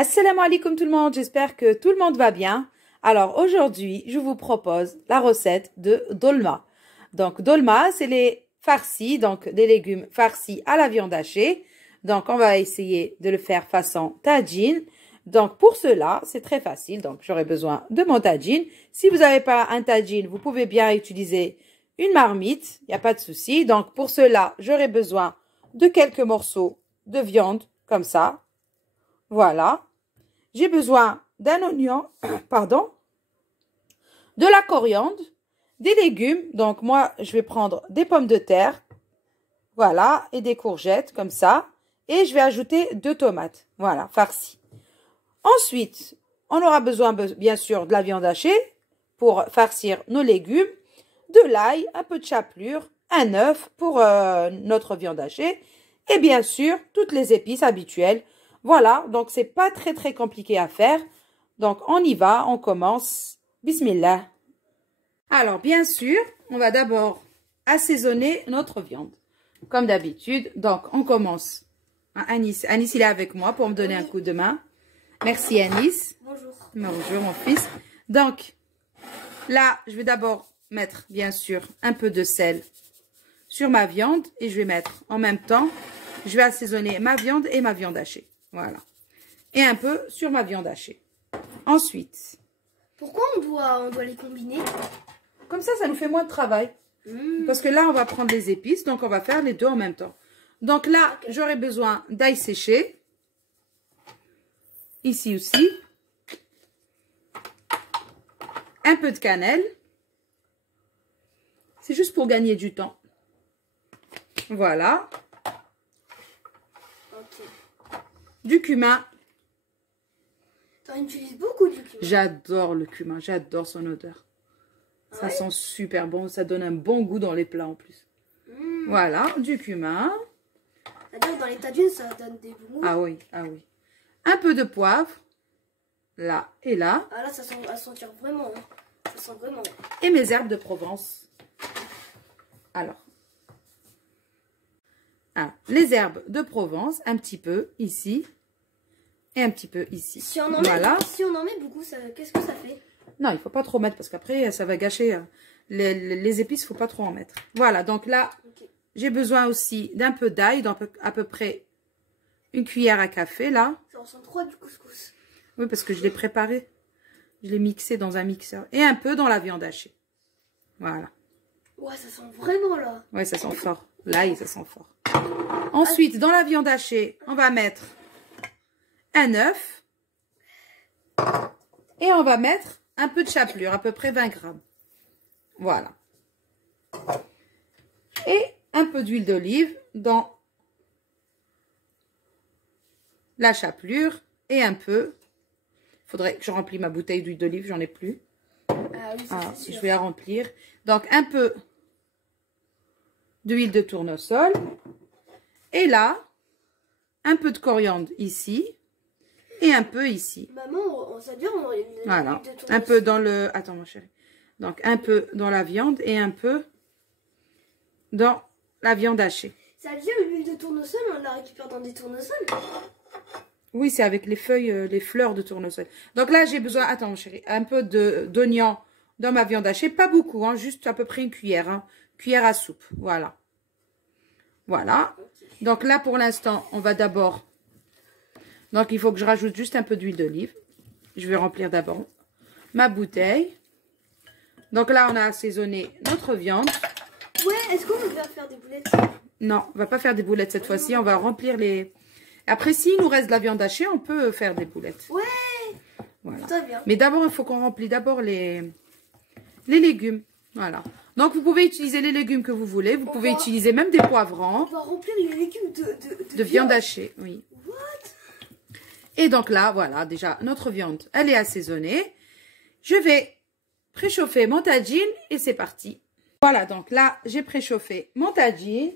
Assalamu alaikum tout le monde, j'espère que tout le monde va bien. Alors aujourd'hui, je vous propose la recette de dolma. Donc dolma, c'est les farcis, donc des légumes farcis à la viande hachée. Donc on va essayer de le faire façon tagine. Donc pour cela, c'est très facile. Donc j'aurai besoin de mon tagine. Si vous n'avez pas un tagine, vous pouvez bien utiliser une marmite, il n'y a pas de souci. Donc pour cela, j'aurai besoin de quelques morceaux de viande comme ça. Voilà. J'ai besoin d'un oignon, pardon, de la coriandre, des légumes. Donc, moi, je vais prendre des pommes de terre, voilà, et des courgettes, comme ça. Et je vais ajouter 2 tomates, voilà, farcies. Ensuite, on aura besoin, bien sûr, de la viande hachée pour farcir nos légumes, de l'ail, un peu de chapelure, un œuf pour notre viande hachée, et bien sûr, toutes les épices habituelles. Voilà, donc c'est pas très compliqué à faire. Donc on y va, on commence. Bismillah. Alors bien sûr, on va d'abord assaisonner notre viande. Comme d'habitude, donc on commence. Anis, il est avec moi pour me donner un coup de main. Merci Anis. Bonjour. Bonjour mon fils. Donc là, je vais d'abord mettre bien sûr un peu de sel sur ma viande et je vais mettre en même temps, je vais assaisonner ma viande et ma viande hachée. Voilà. Et un peu sur ma viande hachée. Ensuite. Pourquoi on doit les combiner? Comme ça nous fait moins de travail. Parce que là, on va prendre les épices. Donc, on va faire les deux en même temps. Donc là, j'aurai besoin d'ail séché. Ici aussi. Un peu de cannelle. C'est juste pour gagner du temps. Voilà. Du cumin. Tu en utilises beaucoup du cumin. J'adore le cumin, j'adore son odeur. Ça sent super bon, ça donne un bon goût dans les plats en plus. Voilà, du cumin. C'est-à-dire dans les tagines, ça donne des bons goûts. Ah oui, ah oui. Un peu de poivre, là et là. Ah là, ça sent vraiment. Hein. Ça sent vraiment. Et mes herbes de Provence. Alors, les herbes de Provence, un petit peu ici. Et un petit peu ici. Si on en met beaucoup, qu'est-ce que ça fait? Non, il ne faut pas trop mettre parce qu'après, ça va gâcher. Les épices, il ne faut pas trop en mettre. Voilà, donc là, j'ai besoin aussi d'un peu d'ail, donc à peu près une cuillère à café, là. Ça ressemble trop à du couscous. Oui, parce que je l'ai préparé. Je l'ai mixé dans un mixeur. Et un peu dans la viande hachée. Voilà. Ouais, ça sent vraiment là. Ouais, ça sent fort. L'ail, ça sent fort. Ensuite, dans la viande hachée, on va mettre un œuf et on va mettre un peu de chapelure, à peu près 20 grammes. Voilà. Et un peu d'huile d'olive dans la chapelure et un peu. Il faudrait que je remplisse ma bouteille d'huile d'olive, j'en ai plus. Ah oui, c'est sûr. Je vais la remplir. Donc un peu d'huile de tournesol. Et là, un peu de coriandre ici. Et un peu ici. Maman, ça dure. Voilà. Un peu dans le... Attends, mon chéri. Donc, un peu dans la viande et un peu dans la viande hachée. Ça veut dire l'huile de tournesol, on la récupère dans des tournesols? Oui, c'est avec les feuilles, les fleurs de tournesol. Donc là, j'ai besoin... Attends, mon chéri. Un peu d'oignon dans ma viande hachée. Pas beaucoup, hein, juste à peu près une cuillère. Hein, cuillère à soupe. Voilà. Voilà. Donc là, pour l'instant, on va d'abord... Donc, il faut que je rajoute juste un peu d'huile d'olive. Je vais remplir d'abord ma bouteille. Donc là, on a assaisonné notre viande. Ouais, est-ce qu'on va faire des boulettes? Non, on va pas faire des boulettes cette fois-ci. On va remplir les... Après, s'il nous reste de la viande hachée, on peut faire des boulettes. Ouais. Voilà. Très bien. Mais d'abord, il faut qu'on remplisse d'abord les légumes. Voilà. Donc, vous pouvez utiliser les légumes que vous voulez. Vous pouvez utiliser même des poivrons. On va remplir les légumes de viande hachée, oui. What? Et donc là, voilà, déjà, notre viande, elle est assaisonnée. Je vais préchauffer mon tagine et c'est parti. Voilà, donc là, j'ai préchauffé mon tagine.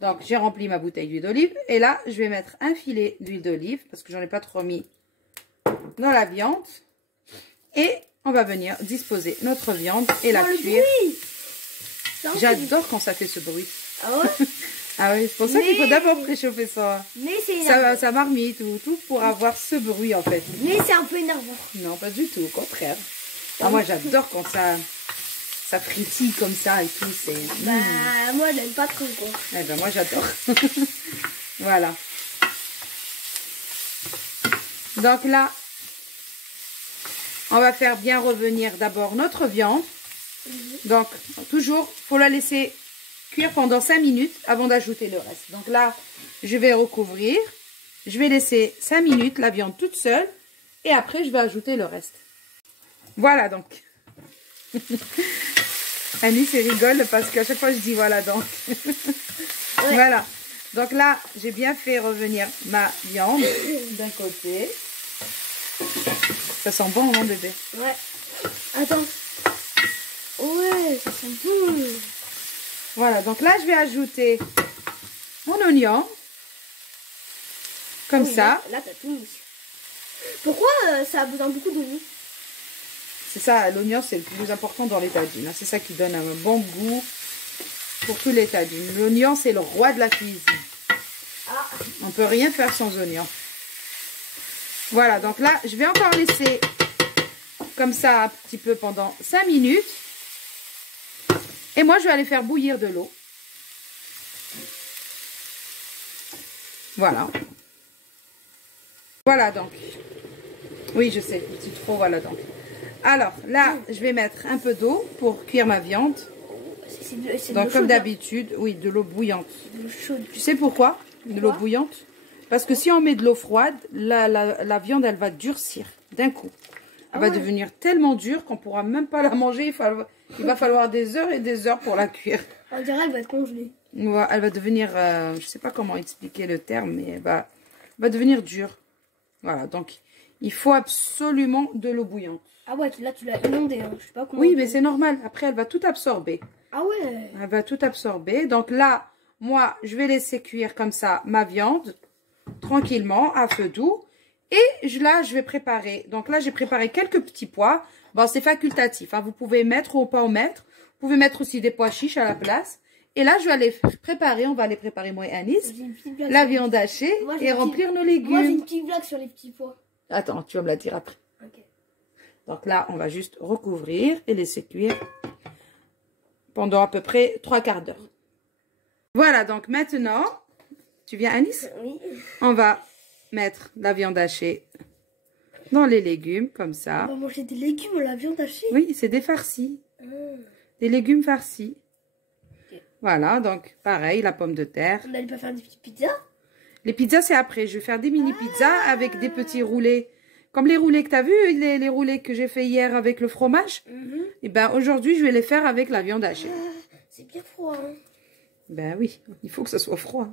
Donc, j'ai rempli ma bouteille d'huile d'olive. Et là, je vais mettre un filet d'huile d'olive parce que j'en ai pas trop mis dans la viande. Et on va venir disposer notre viande et la cuire. J'adore quand ça fait ce bruit. Ah ouais? Ah oui, c'est pour ça qu'il faut d'abord préchauffer ça. Mais c'est énervant. Ça marmite ou tout pour avoir ce bruit en fait. Mais c'est un peu énervant. Non, pas du tout, au contraire. Ah, moi j'adore quand ça frétille comme ça et tout. Bah, moi j'aime pas trop quoi. Eh ben moi j'adore. Voilà. Donc là, on va faire bien revenir d'abord notre viande. Donc, toujours, faut la laisser cuire pendant 5 minutes avant d'ajouter le reste. Donc là, je vais recouvrir. Je vais laisser 5 minutes la viande toute seule. Et après, je vais ajouter le reste. Voilà donc. Annie, c'est rigole parce qu'à chaque fois, je dis voilà donc. Ouais. Voilà. Donc là, j'ai bien fait revenir ma viande d'un côté. Ça sent bon, non, bébé? Ouais. Attends. Ouais, ça sent bon. Voilà, donc là, je vais ajouter mon oignon. Comme ça. Là, t'as tout mis. Pourquoi ça a besoin beaucoup d'oignon? C'est ça, l'oignon, c'est le plus important dans les tagines. C'est ça qui donne un bon goût pour tous les tagines. L'oignon, c'est le roi de la cuisine. Ah. On ne peut rien faire sans oignon. Voilà, donc là, je vais encore laisser comme ça un petit peu pendant 5 minutes. Et moi, je vais aller faire bouillir de l'eau. Voilà. Voilà donc. Oui, je sais, c'est trop, voilà donc. Alors, là, je vais mettre un peu d'eau pour cuire ma viande. Donc, comme d'habitude, oui, de l'eau bouillante. De l'eau chaude. Tu sais pourquoi? De l'eau bouillante? Parce que si on met de l'eau froide, la viande, elle va durcir d'un coup. Elle va devenir tellement dure qu'on ne pourra même pas la manger. Il va falloir des heures et des heures pour la cuire. On dirait qu'elle va être congelée. Elle va devenir, je ne sais pas comment expliquer le terme, mais elle va devenir dure. Voilà, donc il faut absolument de l'eau bouillante. Ah ouais, là tu l'as inondée, hein. Je sais pas comment. Oui, mais c'est normal. Après, elle va tout absorber. Ah ouais. Elle va tout absorber. Donc là, moi, je vais laisser cuire comme ça ma viande, tranquillement, à feu doux. Et là, je vais préparer. Donc là, j'ai préparé quelques petits pois. Bon, c'est facultatif, hein. Vous pouvez mettre ou pas en mettre. Vous pouvez mettre aussi des pois chiches à la place. Et là, je vais aller préparer. On va aller préparer, moi et Anis, la viande hachée et remplir nos légumes. Moi, j'ai une petite blague sur les petits pois. Attends, tu vas me la dire après. Ok. Donc là, on va juste recouvrir et laisser cuire pendant à peu près 3/4 d'heure. Voilà, donc maintenant, tu viens Anis? Oui. On va mettre la viande hachée dans les légumes, comme ça. On va manger des légumes à la viande hachée? Oui, c'est des farcis. Des légumes farcis. Okay. Voilà, donc pareil, la pomme de terre. On n'allait pas faire des petites pizzas? Les pizzas, c'est après. Je vais faire des mini pizzas avec des petits roulés. Comme les roulés que tu as vus, les roulés que j'ai fait hier avec le fromage. Et ben aujourd'hui, je vais les faire avec la viande hachée. C'est bien froid. Hein. Ben oui, il faut que ça soit froid.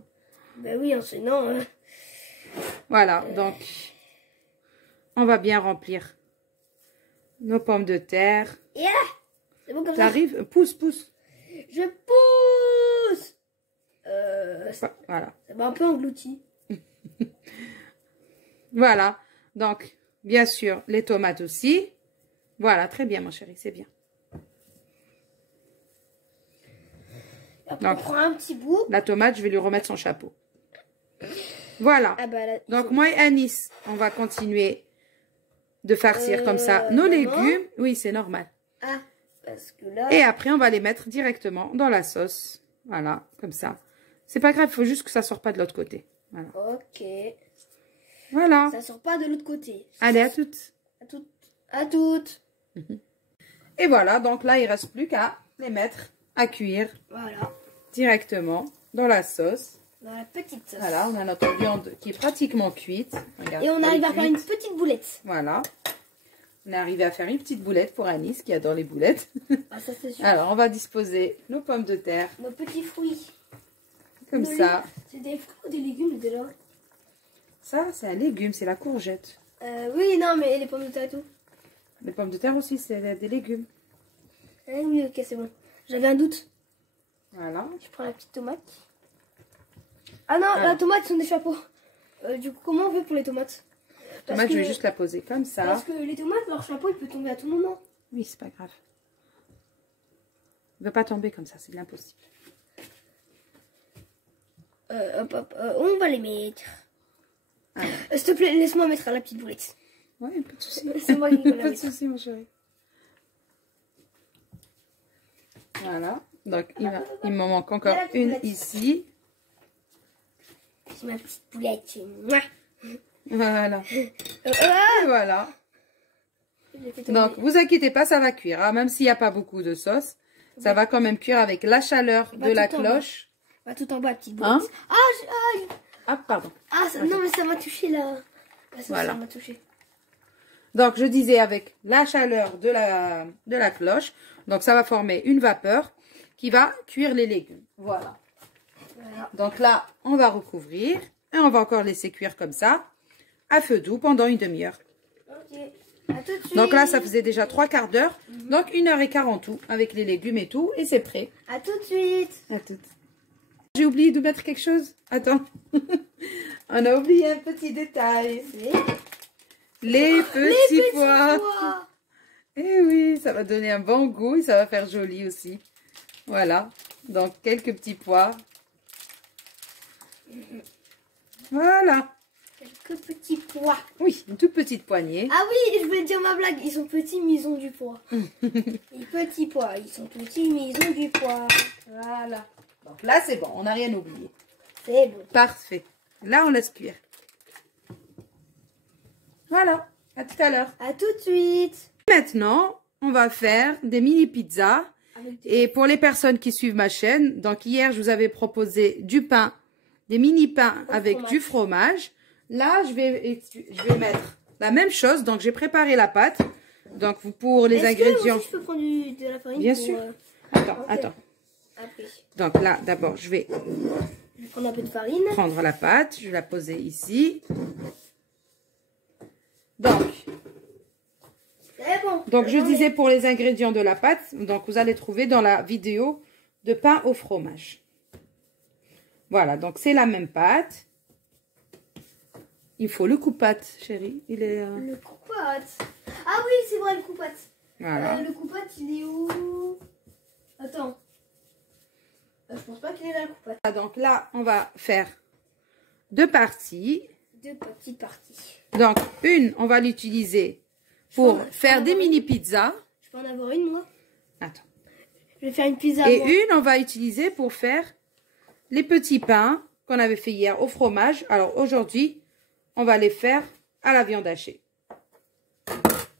Ben oui, hein, sinon... Voilà, donc on va bien remplir nos pommes de terre. Yeah. C'est bon comme ça. T'arrives, pousse, pousse. Je pousse. Voilà. Ça m'a un peu englouti. Voilà, donc bien sûr les tomates aussi. Voilà, très bien mon chéri, c'est bien. Après, donc, on prend un petit bout. La tomate, je vais lui remettre son chapeau. Voilà. Ah bah là, donc moi et Anis, on va continuer de farcir comme ça nos légumes. Oui, c'est normal. Ah, parce que là... Et après, on va les mettre directement dans la sauce. Voilà, comme ça. C'est pas grave, il faut juste que ça ne sorte pas de l'autre côté. Voilà. Ok. Voilà. Ça sort pas de l'autre côté. Allez, à toutes. À toutes. À toutes. Et voilà, donc là, il ne reste plus qu'à les mettre à cuire. Voilà. Directement dans la sauce. Dans la petite sauce. Voilà, on a notre viande qui est pratiquement cuite. Regarde, et on arrive à faire une petite boulette. Voilà. On est arrivé à faire une petite boulette pour Anis qui adore les boulettes. Ah, ça c'est sûr. Alors, on va disposer nos pommes de terre. Nos petits fruits. Comme ça. C'est des fruits ou des légumes déjà? Ça, c'est un légume, c'est la courgette. Oui, non, mais les pommes de terre et tout. Les pommes de terre aussi, c'est des légumes. Oui, ok, c'est bon. J'avais un doute. Voilà. Je prends la petite tomate. Ah non, la tomate sont des chapeaux. Du coup, comment on fait pour les tomates? Je vais juste la poser comme ça. Parce que les tomates, leur chapeau, il peut tomber à tout moment. Oui, c'est pas grave. Il ne va pas tomber comme ça, c'est l'impossible. On va les mettre. S'il te plaît, laisse-moi mettre à la petite boulette. Ouais, pas de souci. C'est moi qui vais la Pas de mettre. souci, mon chéri. Voilà. Donc, il m'en manque encore Voilà, une boulette. ici. C'est ma petite boulette. Mouah. Voilà. Et voilà. J'ai fait tomber. Donc, vous inquiétez pas, ça va cuire. Hein. Même s'il n'y a pas beaucoup de sauce, ça va quand même cuire avec la chaleur de la tout en bas. cloche. Bah, tout en bas, petite boulette. Hein? Aïe. Ah, pardon. Non, mais ça m'a touché là. Voilà. Ça m'a touché. Donc, je disais avec la chaleur de la cloche. Donc, ça va former une vapeur qui va cuire les légumes. Voilà. Donc là, on va recouvrir et on va encore laisser cuire comme ça à feu doux pendant une demi-heure. Ok. À tout de suite. Donc là, ça faisait déjà 3/4 d'heure. Donc 1h15 en tout avec les légumes et tout. Et c'est prêt. À tout de suite. À tout. J'ai oublié de mettre quelque chose. Attends. On a oublié un petit détail. Les petits pois. Eh oui, ça va donner un bon goût et ça va faire joli aussi. Voilà. Donc quelques petits pois. Voilà. Quelques petits pois. Oui, une toute petite poignée. Ah oui, je voulais dire ma blague. Ils sont petits, mais ils ont du poids. Les petits pois, ils sont petits, mais ils ont du poids. Voilà. Donc là, c'est bon. On n'a rien oublié. C'est bon. Parfait. Là, on laisse cuire. Voilà. À tout à l'heure. À tout de suite. Maintenant, on va faire des mini pizzas. Et pour les personnes qui suivent ma chaîne, donc hier, je vous avais proposé du pain, des mini pains avec du fromage. Là, je vais mettre la même chose. Donc, j'ai préparé la pâte. Donc, pour les ingrédients. Est-ce que je peux prendre de la farine Bien pour, sûr. Attends, ok. attends. Après, Donc là, d'abord, je vais je vais prendre un peu de farine. prendre la pâte. Je vais la poser ici. Donc, C'est bon. je disais pour les ingrédients de la pâte, donc vous allez trouver dans la vidéo de pain au fromage. Voilà, donc c'est la même pâte. Il faut le coupe-pâte, chérie. Il est... Le coupe-pâte. Ah oui, c'est vrai, le coupe-pâte. Voilà. Le coupe-pâte, il est où? Attends. Je pense pas qu'il est là, le coupe-pâte. Ah, donc là, on va faire deux parties. Deux petites parties. Donc, une, on va l'utiliser pour Je peux faire en des avoir mini pizzas. Je peux en avoir une, moi? Attends. Je vais faire une pizza. Et moi. une, on va utiliser pour faire les petits pains qu'on avait fait hier au fromage. Alors, aujourd'hui, on va les faire à la viande hachée.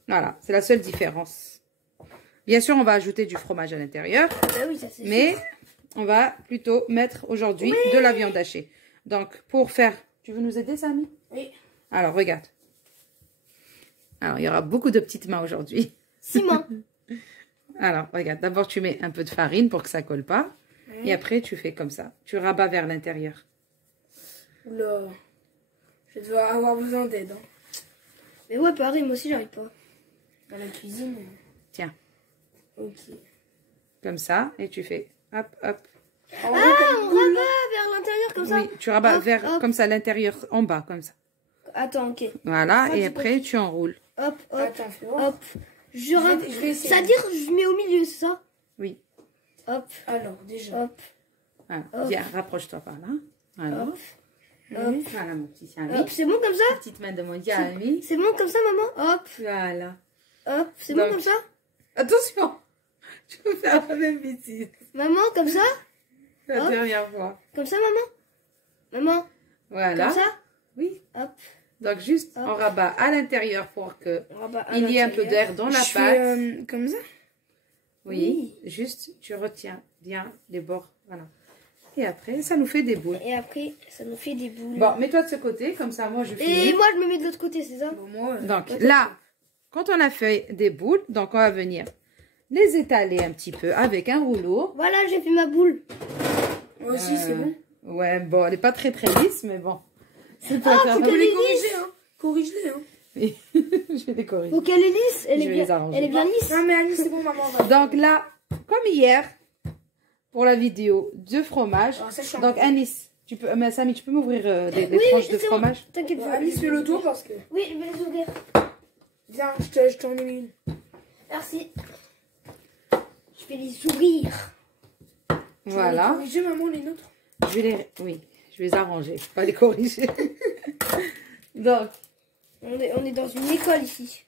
Voilà, c'est la seule différence. Bien sûr, on va ajouter du fromage à l'intérieur. Bah oui, ça c'est Mais sûr. on va plutôt mettre aujourd'hui de la viande hachée. Donc, pour faire... Tu veux nous aider, Samy? Oui. Alors, regarde. Alors, il y aura beaucoup de petites mains aujourd'hui. Ciment. Alors, regarde. D'abord, tu mets un peu de farine pour que ça colle pas. Et après, tu fais comme ça. Tu rabats vers l'intérieur. Oula, je dois avoir besoin d'aide. Hein. Mais ouais, pareil, moi aussi, j'arrive pas. Dans la cuisine. Tiens, Ok. comme ça. Et tu fais hop, hop. Ah, on rabat vers l'intérieur comme ça. Oui, tu rabats Hop, vers hop. comme ça l'intérieur en bas, comme ça. Attends, ok. Voilà. Ça, Et tu après, tu enroules. Hop, hop, Attends, fais voir. hop. Je vais essayer. C'est-à-dire, je mets au milieu, c'est ça? Oui. Hop, Alors, déjà. hop, Voilà. Hop. Viens, rapproche-toi par là. Voilà. hop, hop. Voilà, mon petit Samy. Hop, c'est bon comme ça? Petite main de mon Samy. C'est bon comme ça, maman? Hop, Voilà. hop, c'est bon Donc, comme ça? Attention, tu peux faire la même bêtise. Maman, comme ça? La Hop. dernière fois. Comme ça, maman? Maman, Voilà. comme ça? Oui. Hop. Donc juste, Hop. on rabat à l'intérieur pour que On rabat à il y ait un peu l'intérieur. d'air dans la Je pâte. fais comme ça. Oui. Juste, tu retiens bien les bords. Voilà. Et après, ça nous fait des boules. Et après, ça nous fait des boules. Bon, mets-toi de ce côté, comme ça, moi, je Et finis. moi, je me mets de l'autre côté, c'est ça? Bon, moi, Donc là, quand on a fait des boules, donc on va venir les étaler un petit peu avec un rouleau. Voilà, j'ai fait ma boule. moi aussi, c'est bon. Ouais, bon, elle n'est pas très très lisse, mais bon. C'est pas Ah, grave. faut Vous qu'elle les est corriger, lisse. hein. Corrige-les, hein. Oui, je vais les corriger. Faut qu'elle est lisse. Elle Je est vais bien, les arranger. elle est bien lisse. Non, mais Annie, c'est bon, maman. On va. Donc là, comme hier, pour la vidéo de fromage. Alors, ça, je suis en Donc train. Anis, tu peux, mais Samy, tu peux m'ouvrir des Oui, tranches de c'est bon. fromage? T'inquiète Bon, pas. Annie, fais le tour parce que. Oui, je vais les ouvrir. Viens, je t'en ai mis une. Merci. Je vais les ouvrir. Voilà. Corriger, maman, les nôtres. Je vais les Je vais les arranger, pas les corriger. Donc, On est dans une école ici.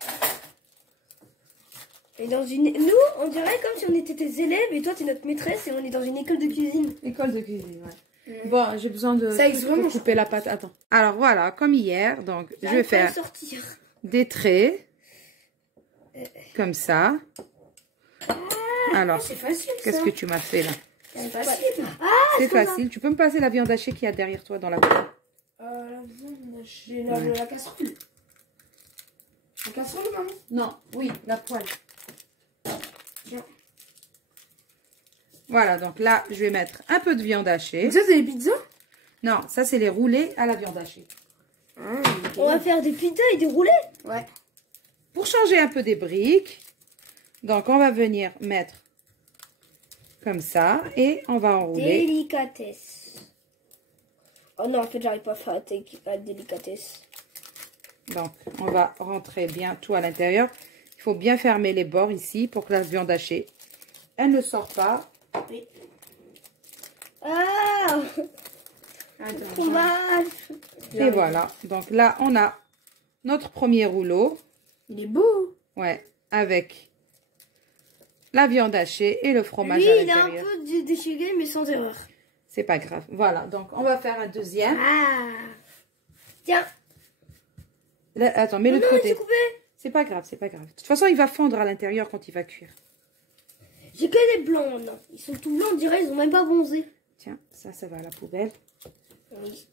Et dans une... Nous, on dirait comme si on était tes élèves et toi, tu es notre maîtresse et on est dans une école de cuisine. école de cuisine, ouais. Bon, j'ai besoin de Ça existe vraiment, couper la pâte. Attends. Alors voilà, comme hier, donc je vais J'arrive pas à faire sortir. des traits. Comme ça. Alors, C'est facile, ça. qu'est-ce que tu m'as fait là? C'est facile. C'est facile. Tu peux me passer la viande hachée qu'il y a derrière toi dans la poêle? J'ai la casserole. La casserole, maman? Non, oui, la poêle. Tiens. Voilà, donc là, je vais mettre un peu de viande hachée. Ça, c'est les pizzas? Non, ça, c'est les roulés à la viande hachée. On va faire des pizzas et des roulés. Ouais. Pour changer un peu des briques, donc on va venir mettre comme ça et on va enrouler. Délicatesse. Oh non, en fait, j'arrive pas à faire la délicatesse. Donc, on va rentrer bien tout à l'intérieur. Il faut bien fermer les bords ici pour que la viande hachée, elle ne sort pas. Oui. Ah, fromage. Et voilà. Donc là, on a notre premier rouleau. Il est beau. Ouais, avec la viande hachée et le fromage Lui, à il a un l'intérieur. peu déchiré, mais sans erreur. C'est pas grave. Voilà, donc on va faire un deuxième. Ah. Tiens. Là, attends, mets-le de Non, côté. c'est coupé. C'est pas grave, c'est pas grave. De toute façon, il va fondre à l'intérieur quand il va cuire. J'ai que des blancs maintenant. Ils sont tout blancs, on dirait, ils ont même pas bronzé. Tiens, ça va à la poubelle. Oui.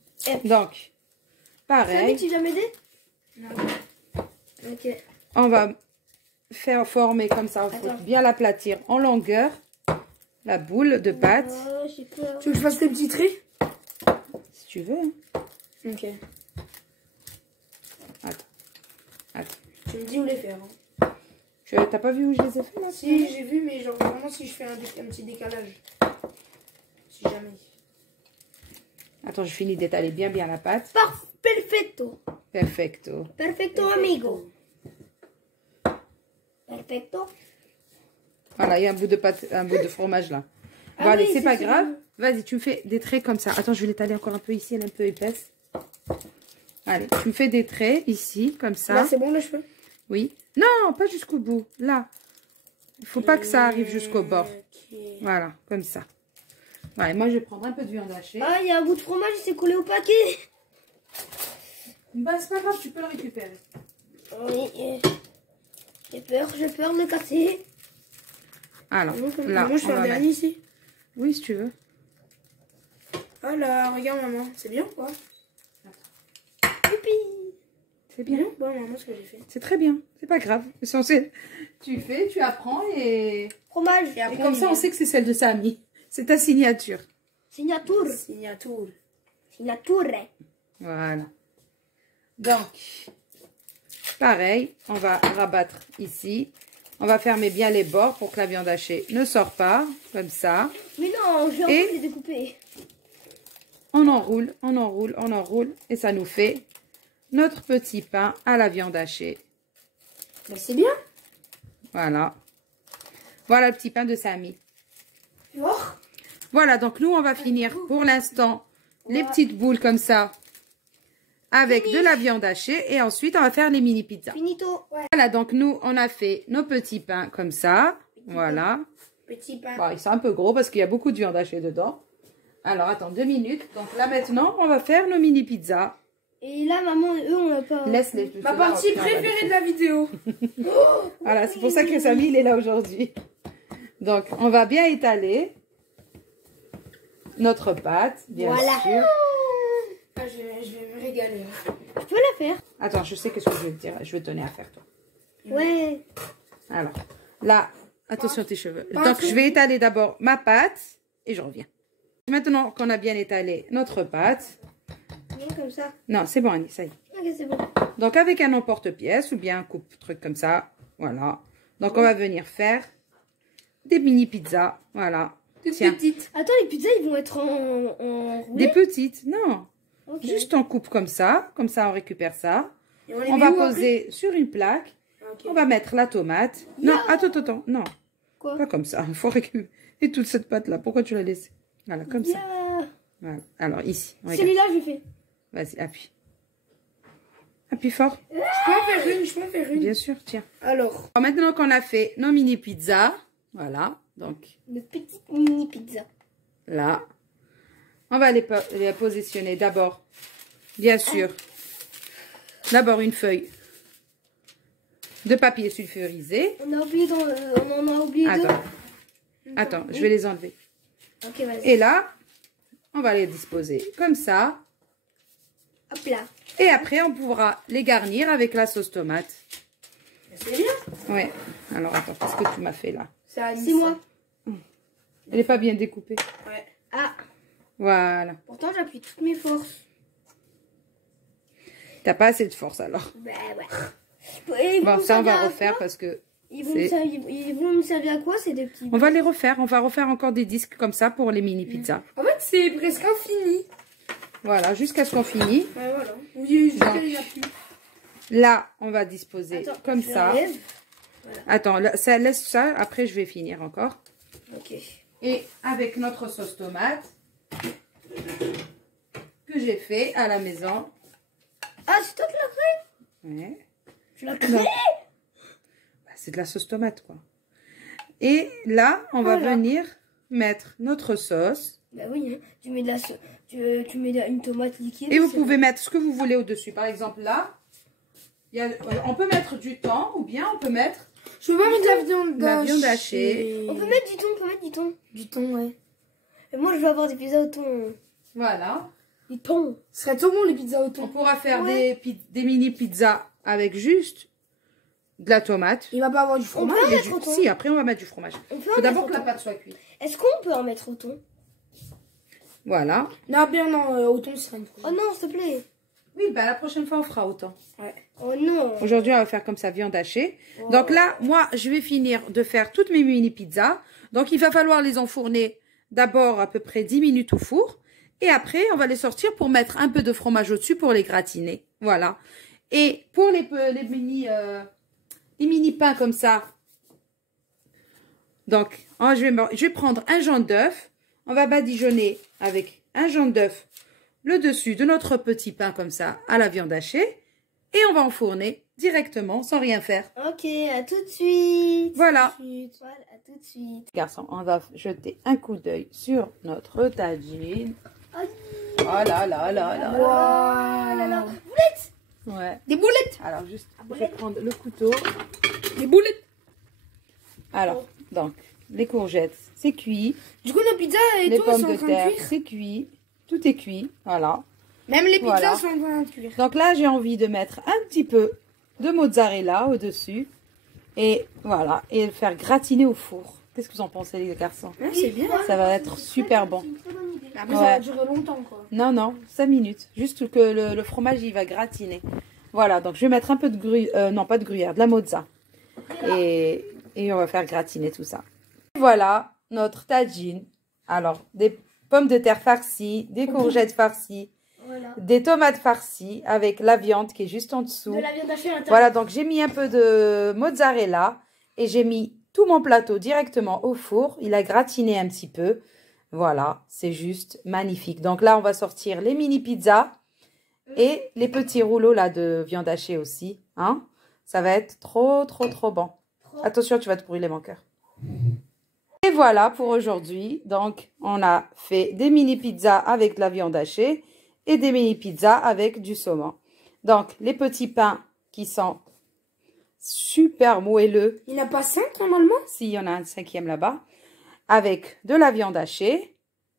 Donc, Samy, pareil, tu viens m'aider? Non. Ok. on va faire former comme ça. Il faut Attends. bien l'aplatir en longueur. La boule de pâte, Oh, j'ai peur. Tu veux que je fasse tes petits traits? si tu veux. Hein. Ok. Attends. Tu me dis où les faire. Hein. T'as pas vu où je les ai fait là? Si, j'ai vu, mais genre vraiment si je fais un petit décalage. Si jamais. Attends, je finis d'étaler bien la pâte. Perfecto. Perfecto. Perfecto, amigo. Perfecto. Voilà, il y a un bout de pâte, un bout de fromage là. Ah Bon, allez, oui, c'est pas c'est grave. bon. Vas-y, tu me fais des traits comme ça. Attends, je vais l'étaler encore un peu ici, elle est un peu épaisse. Allez, tu me fais des traits ici, comme ça. Là, c'est bon le cheveu? Oui. Non, pas jusqu'au bout. Là. Il faut pas que ça arrive jusqu'au bord. Ok. Voilà, comme ça. Ouais, moi, je vais prendre un peu de viande hachée. Ah, il y a un bout de fromage, il s'est collé au paquet. Bah, c'est pas grave, tu peux le récupérer. Oui. J'ai peur de le casser. Alors, Maman, là, je fais on un va dernier mettre... ici. Oui, si tu veux. Voilà, regarde maman. C'est bien ou quoi? Youpi. C'est bien. Bon, maman, ce que j'ai fait. C'est très bien. C'est pas grave. L'essentiel, tu fais, tu apprends et... Fromage. Et comme ça, on sait que c'est celle de Samy. C'est ta signature. Signature. Signature. Signature. Voilà. Donc, pareil, on va rabattre ici. On va fermer bien les bords pour que la viande hachée ne sorte pas, comme ça. Mais non, j'ai envie de les découper. On enroule, on enroule, on enroule. Et ça nous fait notre petit pain à la viande hachée. Mais c'est bien. Voilà. Voilà le petit pain de Samy. Tu vois? Voilà, donc nous, on va finir pour l'instant les petites boules comme ça avec de la viande hachée. Et ensuite, on va faire les mini pizzas. Finito. Voilà, donc nous, on a fait nos petits pains comme ça. Voilà. Petit pain. Bon, ils sont un peu gros parce qu'il y a beaucoup de viande hachée dedans. Alors, attends 2 minutes. Donc là, maintenant, on va faire nos mini pizzas. Et là, maman, eux, on n'a pas... Laisse-les. Ma partie préférée de la vidéo. Voilà, c'est pour ça que Samy, il est là aujourd'hui. Donc, on va bien étaler notre pâte, bien Voilà. sûr. Ah, je vais me régaler. Je peux la faire. Attends, je sais ce que je vais te dire. Je vais te donner à faire, toi. Ouais. Alors, là, attention tes cheveux. Donc, je vais étaler d'abord ma pâte et je reviens. Maintenant qu'on a bien étalé notre pâte. Non, comme ça. Non, c'est bon, Annie, ça y est. Ok, c'est bon. Donc, avec un emporte-pièce ou bien un coupe-truc comme ça. Voilà. Donc, on va venir faire des mini pizzas. Voilà. Tiens. Petite. Attends, les pizzas, ils vont être en roulé. Des petites, non. Ok. Juste on coupe comme ça. Comme ça, on récupère ça. Et les On met va où après? poser sur une plaque. Ok. On va mettre la tomate. Non, attends. Non, Quoi? pas comme ça. Il faut récupérer toute cette pâte-là. Pourquoi tu l'as laissée? Voilà, comme ça. Yeah. Voilà. Alors, ici. Regarde. Celui-là, je fais. Vas-y, appuie. Appuie fort. Je peux en faire une, je peux en faire une. Bien sûr, tiens. Alors. Alors, maintenant qu'on a fait nos mini pizzas, voilà, donc Une petite mini pizza. là, on va les positionner d'abord, bien sûr, d'abord une feuille de papier sulfurisé. On a oublié, on en a oublié deux. Attends, je vais les enlever. Ok, vas-y. Et là, on va les disposer comme ça. Hop là. Et après, on pourra les garnir avec la sauce tomate. C'est bien. Ouais. Alors, attends, qu'est-ce que tu m'as fait là? C'est moi. Elle n'est pas bien découpée. Ouais. Ah, Voilà. pourtant j'appuie toutes mes forces. T'as pas assez de force alors. Bah ouais. Et Bon, vous ça, on savez va à refaire quoi parce que... Ils vont me servir à quoi, ces deux petits? On va les refaire. On va refaire encore des disques comme ça pour les mini pizzas. En fait, c'est presque infini. Voilà, jusqu'à ce qu'on finisse. Ouais, voilà. Oui, jusqu'à les appuis. Là, on va disposer Attends, comme je ça. l'enlève. Attends, là, ça laisse ça. Après, je vais finir encore. Ok. Et avec notre sauce tomate que j'ai fait à la maison. Ah, c'est toi qui l'as créé? Ouais. Tu l'as Non. créé? Bah, c'est de la sauce tomate, quoi. Et là, on va Voilà. venir mettre notre sauce. Bah oui, hein. Tu mets de la tu mets une tomate liquide. Et vous c'est pouvez bon. mettre ce que vous voulez au-dessus. Par exemple, là, on peut mettre du thon ou bien on peut mettre Je veux pas mettre de la viande La viande hachée. On peut mettre du thon, Du thon, ouais. Et moi, je veux avoir des pizzas au thon. Voilà. Du thon. Ce serait trop bon les pizzas au On thon. pourra faire Ouais. des mini pizzas avec juste de la tomate. Il va pas avoir du fromage. peut en Et mettre au thon. Si, après on va mettre du fromage. On peut Il en faut mettre d'abord au que la thon. pâte soit cuite. Est-ce qu'on peut en mettre au thon? Voilà. Non, bien non, au thon, ce serait une Oh fois. non, s'il te plaît. Oui, bah la prochaine fois on fera autant. Ouais. Oh non. Aujourd'hui on va faire comme ça, viande hachée. Oh. Donc là, moi je vais finir de faire toutes mes mini pizzas. Donc il va falloir les enfourner d'abord à peu près 10 minutes au four. Et après on va les sortir pour mettre un peu de fromage au-dessus pour les gratiner. Voilà. Et pour les mini pains comme ça. Donc je vais prendre un jaune d'œuf. On va badigeonner avec un jaune d'œuf le dessus de notre petit pain comme ça à la viande hachée. Et on va enfourner directement sans rien faire. Ok, à tout de suite. Voilà. Voilà, à tout de suite. Garçon, on va jeter un coup d'œil sur notre tagine. Aïe. Oh là là là là. Ah là là. Boulette. Ouais. Des boulettes. Alors juste, je vais prendre le couteau. Des boulettes. Alors, donc, les courgettes, c'est cuit. Du coup, nos pizzas et Les tout, elles pommes sont en de train de terre, cuire. c'est cuit. Tout est cuit. Voilà. Même les pizzas Voilà. sont en train de cuire. Donc là, j'ai envie de mettre un petit peu de mozzarella au-dessus. Et voilà. Et le faire gratiner au four. Qu'est-ce que vous en pensez, les garçons? Ouais, c'est bien. Ça va être super bon. C'est une très bonne idée. Après, ça Ouais. va durer longtemps, quoi. Non, non, 5 minutes. Juste que le fromage, il va gratiner. Voilà, donc je vais mettre un peu de gruyère, non pas de gruyère, de la mozza. Et on va faire gratiner tout ça. Voilà notre tagine. Alors, des pommes de terre farcies, des courgettes farcies, Voilà. des tomates farcies avec la viande qui est juste en dessous. De la viande hachée à l'intérieur. Voilà, donc j'ai mis un peu de mozzarella et j'ai mis tout mon plateau directement au four. Il a gratiné un petit peu. Voilà, c'est juste magnifique. Donc là, on va sortir les mini pizzas et les petits rouleaux là de viande hachée aussi. Hein? Ça va être trop, trop, trop bon. Attention, tu vas te brûler mon cœur. Et voilà pour aujourd'hui. Donc, on a fait des mini pizzas avec de la viande hachée et des mini pizzas avec du saumon. Donc, les petits pains qui sont super moelleux. Il n'y en a pas 5 normalement? S'il y en a un 5e là-bas. Avec de la viande hachée.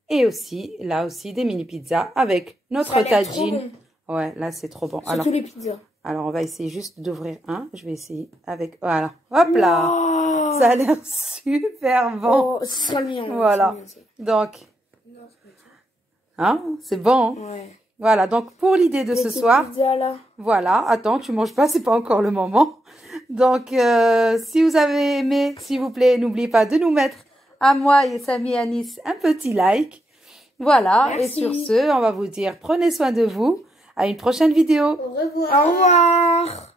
Et aussi, là aussi, des mini pizzas avec notre Ça a l'air trop tagine. bon. Ouais, là, c'est trop bon. Surtout les pizzas. Alors, on va essayer juste d'ouvrir un. Je vais essayer avec... Voilà. Hop là. Wow. Ça a l'air super bon. Oh, ce sera le mien. ouais, Voilà. c'est le mien, Donc, hein, c'est bon. ça. Ouais. Voilà, donc pour l'idée de ce Et ces soir, pizzas, là. voilà, attends, tu manges pas, c'est pas encore le moment. Donc, si vous avez aimé, s'il vous plaît, n'oubliez pas de nous mettre, à moi et Samy et Anis, un petit like. Voilà, Merci. et sur ce, on va vous dire, prenez soin de vous. À une prochaine vidéo. Au revoir. Au revoir.